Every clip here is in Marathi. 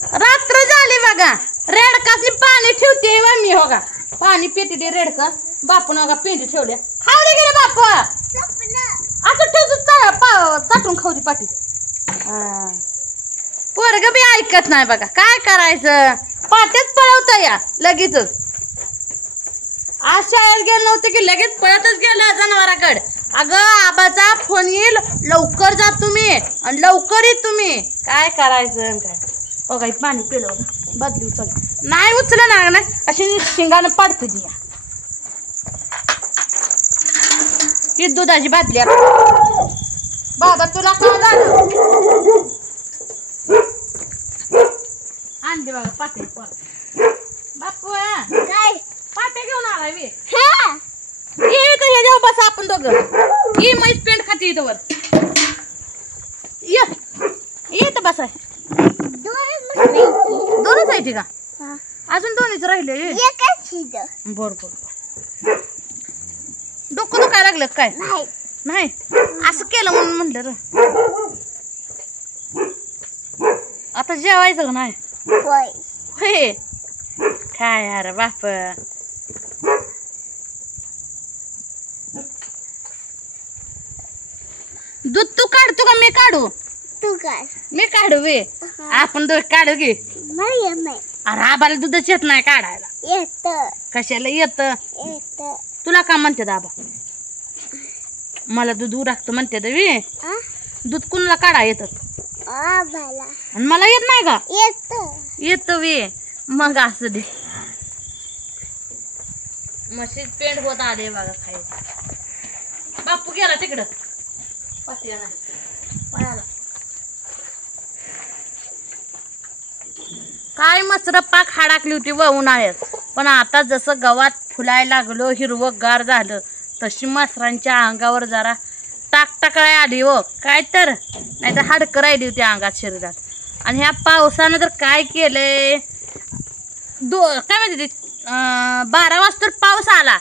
रात्र झाली बघा. रेडकासनी पाणी ठेवते वा मी. हो का पाणी पिते ते रेडका. बापून बघा पेंडी ठेवल्या. खाऊ दे गेले बाप. असं ठेवतो चाटून खाऊ दे पाठी. पोरग बी ऐकत नाही बघा. काय करायचं. पाट्यात पळवता या लगेचच. आज शाळेत गेलं नव्हतं की लगेच पळतच गेलं जनावराकडे. अगं आबाचा फोन येईल लवकर जा तुम्ही आणि लवकर ये तुम्ही. काय करायचं काय बघा. पाणी पिलं बदली उचल नाही उचल ना अशी शिंगानं पाडते ती. ही दुधाची बादली. बाबा तुला काय झालं. आणली बघा पाटे. बापू काय पाटे घेऊन आलाय मी. ये जाऊ बस आपण दोघं. ये म्हैस पेंट खाते इथं वर. ये तर बस आहे. दोनच आहे का अजून दोनच राहिले. बर बर. डोकं दुखायला लागलं काय. नाही असं केलं म्हणून म्हणलं र. आता जेवायचं का नाही. होय काय यार बाप. दूध तू काढतो का मी काढू. तू काढ. मी काढू वे. आपण दूध काढू की. अरे आबाला दूधच येत नाही काढायला. येत कशाला येत. येत तुला का म्हणते आबा. मला दूध उरागतं म्हणते वे. दूध कुणाला काढा येत आणि मला येत नाही का. येत वे. मग असं दे. मशीद पेंट होत आले बघा खायचं. बापू गेला तिकडं पायाला. काय मस्त पाक हाडाकली होती व उन्हाळ्यात. पण आता जसं गवात फुलायला लागलो हिरवं गार झालं तशी मसरांच्या अंगावर जरा टाकटाकळाय आली हो. काय तर नाही तर हाडकं राहिली होती अंगात शरीरात. आणि ह्या पावसानं तर काय केलंय. काय माहिती 12 वाजता पाऊस आला.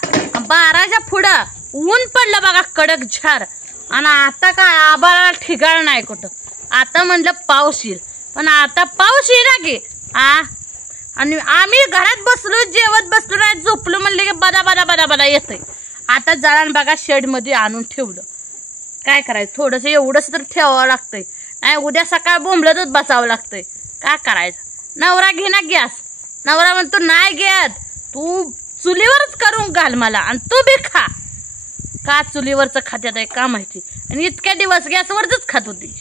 12च्या पुढं ऊन पडलं बघा कडक झार. आणि आता काय आबाळाला ठिकाण नाही कुठं. आता म्हणलं पाऊस येईल पण आता पाऊस येईल की. आणि आम्ही घरात बसलो जेवत बसलो नाही झोपलो म्हणले की बदा बदा बदा बदा येतंय. आता जळण बघा शेड मध्ये आणून ठेवलं. काय करायचं थोडंसं एवढंच तर ठेवावं लागतंय. नाही उद्या सकाळ बोंबलतच बसावं लागतंय. काय करायचं. नवरा घे ना गॅस. नवरा म्हणतो नाही घेत तू चुलीवरच करून घाल मला आणि तू बी खा. का चुलीवरच खात्यात आहे का माहिती. आणि इतक्या दिवस गॅसवरच खात होती.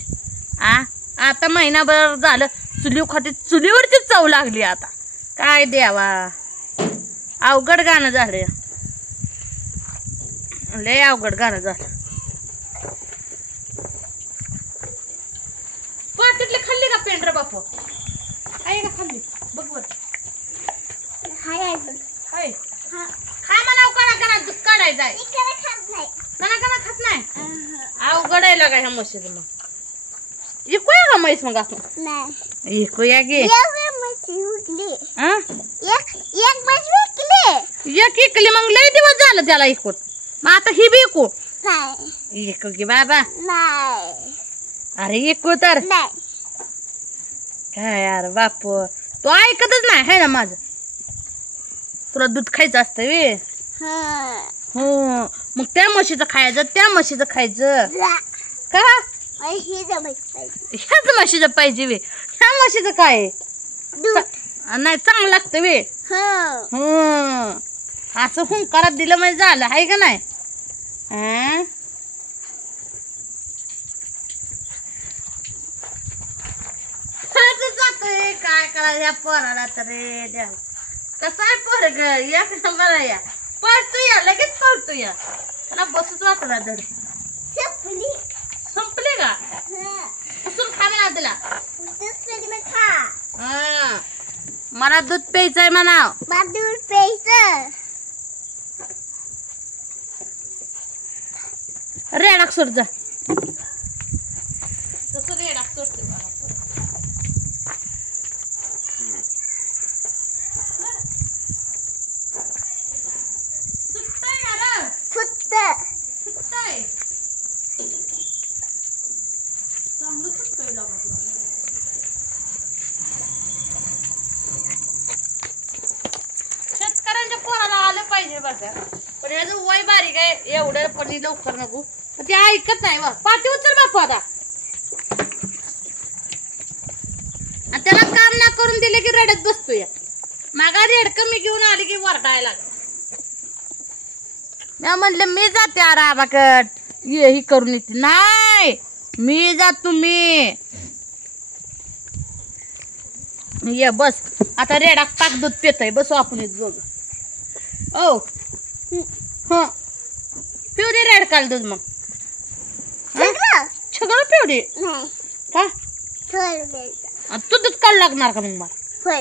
आता महिनाभर झालं चुलीवर खाते. चुलीवरची चव लागली आता. काय द्यावा. अवघड गाणं झालं. लय अवघड गाणं झालं. पाटीतले खाल्ली का पेंढर बापू. आहे का खाल्ली बघ वर. हाय खा म्हणाव. कणा कणा दूध काढायचं आहे. कणा कणा खात नाही. अवघड आहे का ह्या म्हशीचं. मग इकूया का म्हैस मग आपण. इकूया गे. एक इकली मग लय दिवस झालं त्याला इकून. मग आता ही बी इकू. इकू की बाबा. अरे इकू तर काय यार बापू तो ऐकतच नाही है ना माझं. तुला दूध खायचं असतं वे. हो मग त्या म्हशीचं खायचं त्या म्हशीचं खायचं का. ह्याच म्हशीचं पाहिजे वे. ह्या म्हशीचं काय नाही चांगलं लागतं वे. असं हुंकारात दिलं म्हणजे झालं आहे का नाही. जातोय काय करायचं या पोराला तर रे द्या. कसं आहे पोरग एक नंबर आहे या. पळतो या लगेच पळतो या. त्याला बसूच वाटला धड. संपली का उसून खा म्हणा तुला. मला दूध प्यायचंय म्हणा. दूध प्यायचं. रेडाक सोड जा. तसं रेडाक सोडते मला. चांगलं सुटतंय एवढं पण लवकर नको पण ते ऐकत नाही व पाठी उचल बापू आता आणि त्याला काम ना करून दिले की रडत बसतोय मागा रेडक मी घेऊन आली की वरडायला लागला मी म्हणलं मी जाते आराबाकड ये ही करून येते नाही मी जात तुम्ही ये बस आता रेडा ताक दूध पितय बसू आपण इथं दोघं ओ हं पिऊ दे रेड काल दूध मग सगळं पिऊ दे का तू दूध काढ लागणार का मग मला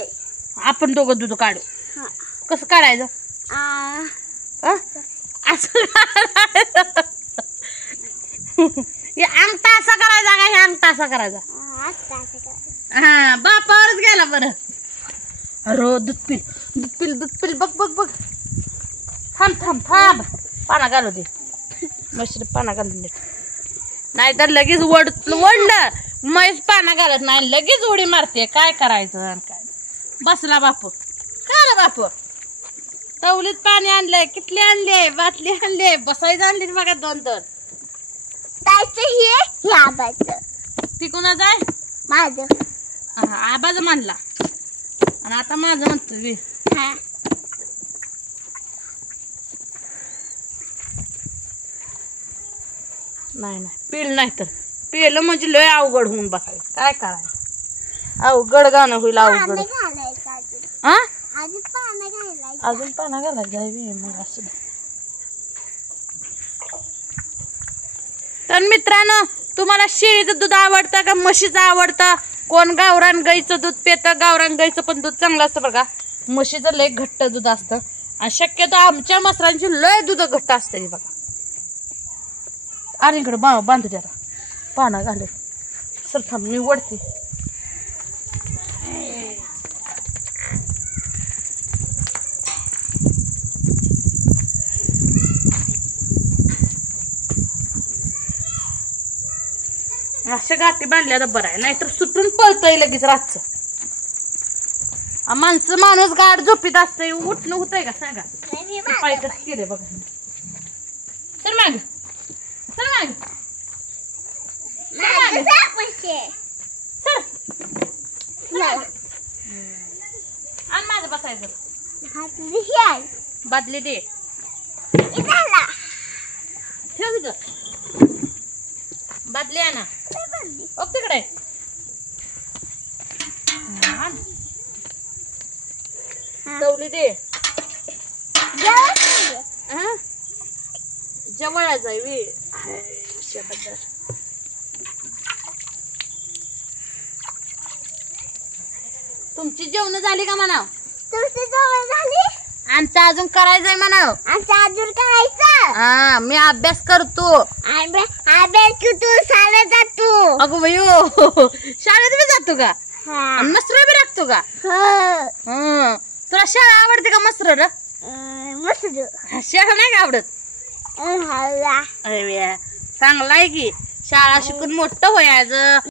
आपण दोघं दूध काढू कसं काढायचं असं हे अंगठा असा करायचा का हे अंगठा असा करायचा हा बापावरच गेला बरं अरे दूध पिल बघ बघ बघ थांब थांब थांब पाना घालू दे मशीन पाना घालून दे नाहीतर लगेच वडलं म्हैस पाना घालत नाही लगेच उडी मारते काय करायचं काय बसला बापू काय रे बापू तवलीत पाणी आणलंय किटली आणले बाटली आणले बसायचं आणली बघा दोन ती कोणा जाय माझं आबाज मानला आणि आता माझं म्हणतो नाही पिल नाही तर पिलं म्हणजे लय अवघड होऊन बसायचं काय करायचं अवघड गाणं होईल अवघड हा अजून पाना घालायचं मग असं तर मित्रांनो तुम्हाला शेळीचं दूध आवडतं का म्हशीचं आवडतं कोण गावरान गाईचं दूध पितं गावरान गाईचं पण दूध चांगलं असतं बघा म्हशीचं लय घट्ट दूध असतं आणि शक्यतो आमच्या मसरांची लय दूध घट्ट असते बघा आणि इकडे बांधू द्या पाना घाले सर थांब मी वडते अशा गाठी बांधल्या तर बरं आहे नाहीतर सुटून पळतय लगेच रातचं माणसं माणूस गाड झोपीत असतंय उठणं होतंय का सांगा पाय कसं केले बघा सर माग सर माग सर आणि माझं बसायचं बादली दे ठेव तिथं बादली आणा बघ तिकडे तवली दे जवळच आहे तुमची जेवण झाली का म्हणाव तुमची जेवण झाली आमचं अजून करायचंय म्हणाव आमचं अजून करायचं हा मी अभ्यास करतो अभ्यास तू शाळेत जातो अगो भयो शाळेत बी जातो का मस्त्र बी राखतो का तुला शाळा आवडते का मस्त्र शाळा नाही का आवडत अरे चांगला आहे की शाळा शिकून मोठं व्हायचं